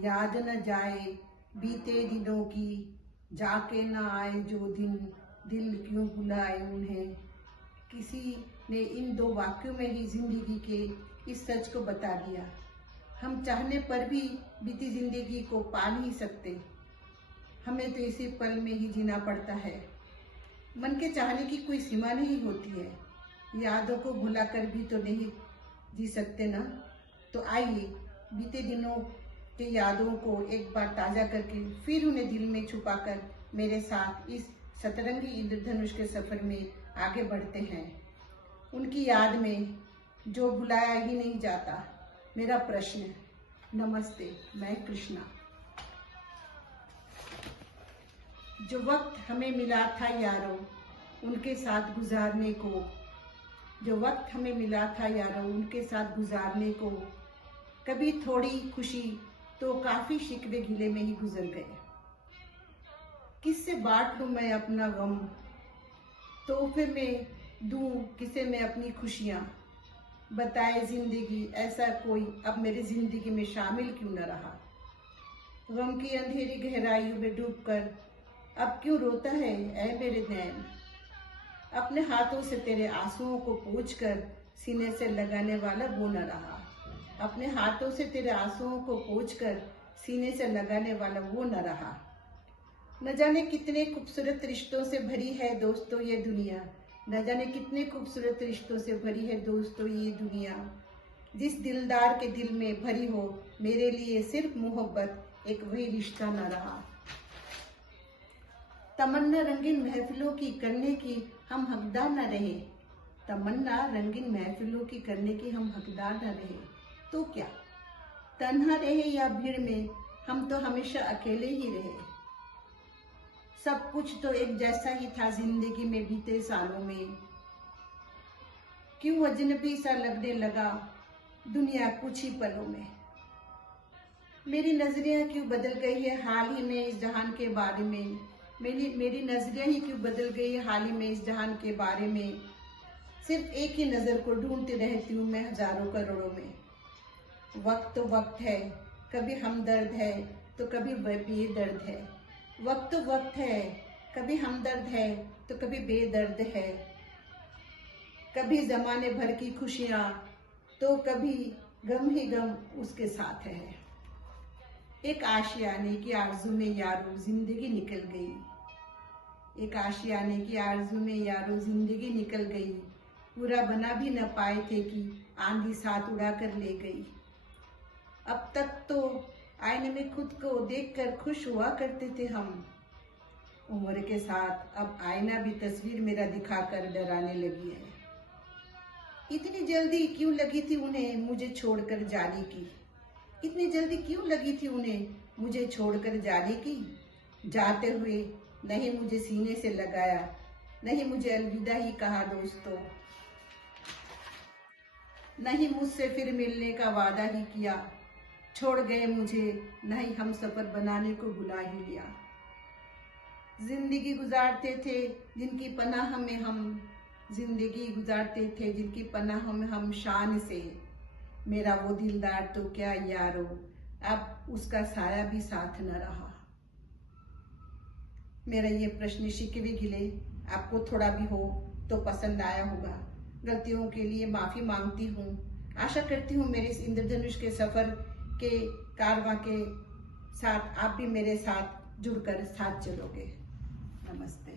याद न जाए बीते दिनों की, जाके न आए जो दिन, दिल क्यों बुलाए उन्हें। किसी ने इन दो वाक्यों में ही जिंदगी के इस सच को बता दिया। हम चाहने पर भी बीती जिंदगी को पा नहीं सकते, हमें तो इसी पल में ही जीना पड़ता है। मन के चाहने की कोई सीमा नहीं होती है, यादों को भुलाकर भी तो नहीं जी सकते ना। तो आइए बीते दिनों के यादों को एक बार ताज़ा करके फिर उन्हें दिल में छुपाकर मेरे साथ इस सतरंगी इंद्रधनुष के सफर में आगे बढ़ते हैं। उनकी याद में जो भुलाया ही नहीं जाता। मेरा प्रश्न, नमस्ते, मैं कृष्णा। जो वक्त हमें मिला था यारों उनके साथ गुजारने को, जो वक्त हमें मिला था यारों उनके साथ गुजारने को, कभी थोड़ी खुशी तो काफी शिकवे गिले में ही गुजर गए। किससे बांट लूं मैं अपना गम, तोहफे में दूं किसे मैं अपनी खुशियां। बताए जिंदगी ऐसा कोई अब मेरी जिंदगी में शामिल क्यों न रहा। गम की अंधेरी गहराइयों में डूबकर अब क्यों रोता है ऐ मेरे नैन। अपने हाथों से तेरे आंसुओं को पोंछकर सीने से लगाने वाला वो न रहा। अपने हाथों से तेरे आंसुओं को पोंछकर सीने से लगाने वाला वो न रहा। न जाने कितने खूबसूरत रिश्तों से भरी है दोस्तों ये दुनिया, न जाने कितने खूबसूरत रिश्तों से भरी है दोस्तों ये दुनिया। जिस दिलदार के दिल में भरी हो मेरे लिए सिर्फ मोहब्बत, एक वही रिश्ता न रहा। तमन्ना रंगीन महफिलों की करने की हम हकदार न रहे, तमन्ना रंगीन महफिलों की करने की हम हकदार न रहे। तो क्या तन्हा रहे या भीड़ में, हम तो हमेशा अकेले ही रहे। सब कुछ तो एक जैसा ही था जिंदगी में बीते सालों में, क्यों अजनबी सा लगने लगा दुनिया कुछ ही पलों में। मेरी नजरियां क्यों बदल गई है हाल ही में इस जहान के बारे में, मेरी नजरियां ही क्यों बदल गई है हाल ही में इस जहान के बारे में। सिर्फ एक ही नजर को ढूंढती रहती हूँ मैं हजारों करोड़ों में। वक्त तो वक्त है, कभी हमदर्द है तो कभी बेदर्द है। वक्त तो वक्त है, कभी हमदर्द है तो कभी बेदर्द है। कभी जमाने भर की खुशियाँ तो कभी गम ही गम उसके साथ है। एक आशियाने की आरज़ू में यारों जिंदगी निकल गई, एक आशियाने की आरज़ू में यारों जिंदगी निकल गई। पूरा बना भी न पाए थे कि आंधी साथ उड़ा कर ले गई। अब तक तो आईने में खुद को देखकर खुश हुआ करते थे हम, उम्र के साथ अब आईना भी तस्वीर मेरा दिखाकर डराने लगी है। इतनी जल्दी क्यों लगी थी उन्हें मुझे छोड़कर जाने की, इतनी जल्दी क्यों लगी थी उन्हें मुझे छोड़कर जाने की। जाते हुए नहीं मुझे सीने से लगाया, नहीं मुझे अलविदा ही कहा दोस्तों, नहीं मुझसे फिर मिलने का वादा ही किया। छोड़ गए मुझे, नहीं हम सफर बनाने को बुला ही लिया। जिंदगी गुजारते थे जिनकी पनाह में हम, जिंदगी गुजारते थे जिनकी पनाह में हम शान से। मेरा वो दिलदार तो क्या यारो, अब उसका साया भी साथ न रहा। मेरा ये प्रश्न शिकवे गिले आपको थोड़ा भी हो तो पसंद आया होगा। गलतियों के लिए माफी मांगती हूँ। आशा करती हूँ मेरे इस इंद्रधनुष के सफर के कारवां के साथ आप भी मेरे साथ जुड़कर साथ चलोगे। नमस्ते।